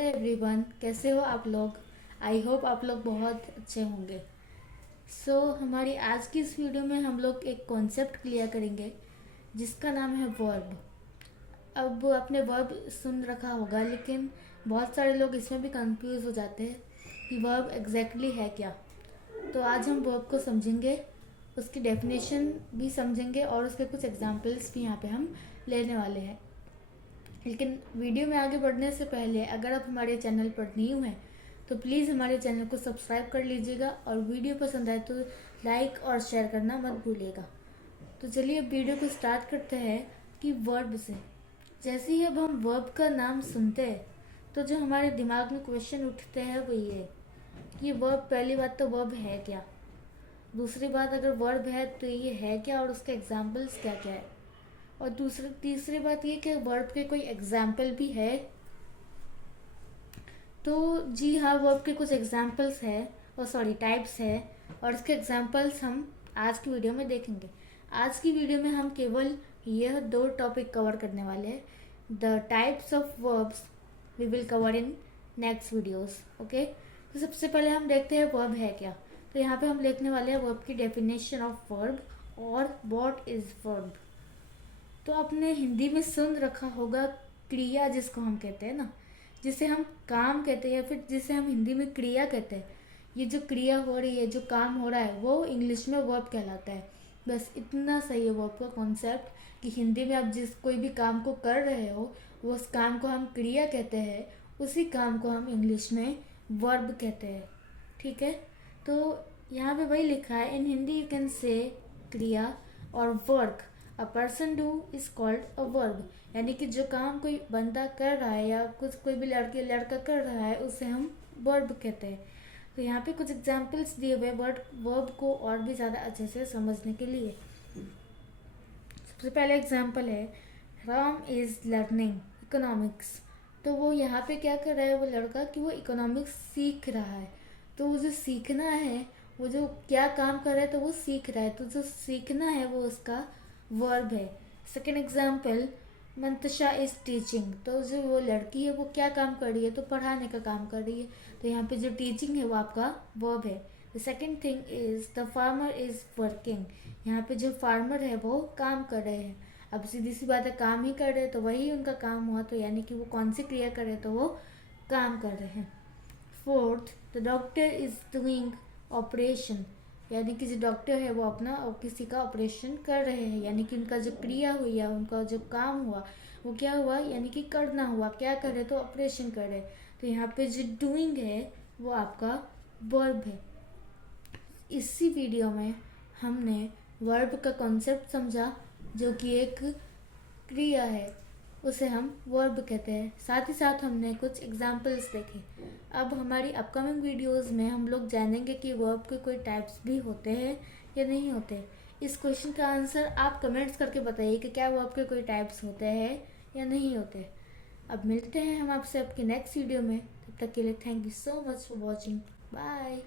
Hello everyone, कैसे हो आप लोग। आई होप आप लोग बहुत अच्छे होंगे। हमारी आज की इस वीडियो में हम लोग एक कॉन्सेप्ट क्लियर करेंगे जिसका नाम है वर्ब। अब आपने वर्ब सुन रखा होगा, लेकिन बहुत सारे लोग इसमें भी कंफ्यूज हो जाते हैं कि वर्ब एग्जैक्टली है क्या। तो आज हम वर्ब को समझेंगे, उसकी डेफिनेशन भी समझेंगे और उसके कुछ एग्जांपल्स भी यहाँ पे हम लेने वाले हैं। लेकिन वीडियो में आगे बढ़ने से पहले अगर आप हमारे चैनल पर न्यू हैं तो प्लीज़ हमारे चैनल को सब्सक्राइब कर लीजिएगा और वीडियो पसंद आए तो लाइक और शेयर करना मत भूलिएगा। तो चलिए अब वीडियो को स्टार्ट करते हैं कि वर्ब से। जैसे ही अब हम वर्ब का नाम सुनते हैं तो जो हमारे दिमाग में क्वेश्चन उठते हैं वो ये कि वर्ब, पहली बात तो वर्ब है क्या, दूसरी बात अगर वर्ब है तो ये है क्या और उसके एग्जाम्पल्स क्या क्या है, और तीसरी बात ये कि वर्ब के कोई एग्जाम्पल भी है। तो जी हाँ, वर्ब के कुछ एग्जाम्पल्स है और सॉरी टाइप्स है, और इसके एग्जाम्पल्स हम आज की वीडियो में देखेंगे। आज की वीडियो में हम केवल यह दो टॉपिक कवर करने वाले हैं। The types of verbs we will cover in next videos. Okay, तो सबसे पहले हम देखते हैं वर्ब है क्या। तो यहाँ पे हम लिखने वाले हैं वर्ब की डेफिनेशन ऑफ वर्ब और व्हाट इज वर्ब। तो आपने हिंदी में सुन रखा होगा क्रिया, जिसको हम कहते हैं ना, जिसे हम काम कहते हैं या फिर जिसे हम हिंदी में क्रिया कहते हैं। ये जो क्रिया हो रही है, जो काम हो रहा है, वो इंग्लिश में वर्ब कहलाता है। बस इतना सही है वर्ब का कॉन्सेप्ट कि हिंदी में आप जिस कोई भी काम को कर रहे हो वो उस काम को हम क्रिया कहते हैं, उसी काम को हम इंग्लिश में वर्ब कहते हैं। ठीक है, तो यहाँ पे वही लिखा है, इन हिंदी यू कैन से क्रिया और work a person do is called a verb. यानी कि जो काम कोई बंदा कर रहा है या कुछ कोई भी लड़का कर रहा है उसे हम वर्ब कहते हैं। तो यहाँ पे कुछ एग्जांपल्स दिए हुए वर्ब को और भी ज़्यादा अच्छे से समझने के लिए। सबसे पहले एग्जांपल है, राम इज़ लर्निंग इकोनॉमिक्स। तो वो यहाँ पे क्या कर रहा है वो लड़का, कि वो इकोनॉमिक्स सीख रहा है। तो वो जो सीखना है, वो जो क्या काम कर रहा है तो वो सीख रहा है, तो जो सीखना है वो उसका वर्ब है। Second example, Mantasha is teaching. तो जो वो लड़की है वो क्या काम कर रही है, तो पढ़ाने का काम कर रही है। तो यहाँ पे जो टीचिंग है वो आपका वर्ब है। The second thing is the farmer is working. यहाँ पे जो फार्मर है वो काम कर रहे हैं। अब सीधी सी बात है, काम ही कर रहे हैं तो वही उनका काम हुआ, तो यानी कि वो कौन सी क्रिया कर रहे हैं, तो वो काम कर रहे हैं। Fourth, the doctor is doing operation. यानी कि जो डॉक्टर है वो अपना किसी का ऑपरेशन कर रहे हैं, यानी कि उनका जो क्रिया हुई या उनका जो काम हुआ वो क्या हुआ, यानी कि करना हुआ। क्या कर रहे तो ऑपरेशन कर रहे। तो यहाँ पे जो डूइंग है वो आपका वर्ब है। इसी वीडियो में हमने वर्ब का कॉन्सेप्ट समझा, जो कि एक क्रिया है, उसे हम वर्ब कहते हैं। साथ ही साथ हमने कुछ एग्जाम्पल्स देखे। अब हमारी अपकमिंग वीडियोस में हम लोग जानेंगे कि वर्ब के कोई टाइप्स भी होते हैं या नहीं होते। इस क्वेश्चन का आंसर आप कमेंट्स करके बताइए कि क्या वर्ब के कोई टाइप्स होते हैं या नहीं होते। अब मिलते हैं हम आपसे आपकी नेक्स्ट वीडियो में। तब तक के लिए thank you so much for watching. Bye.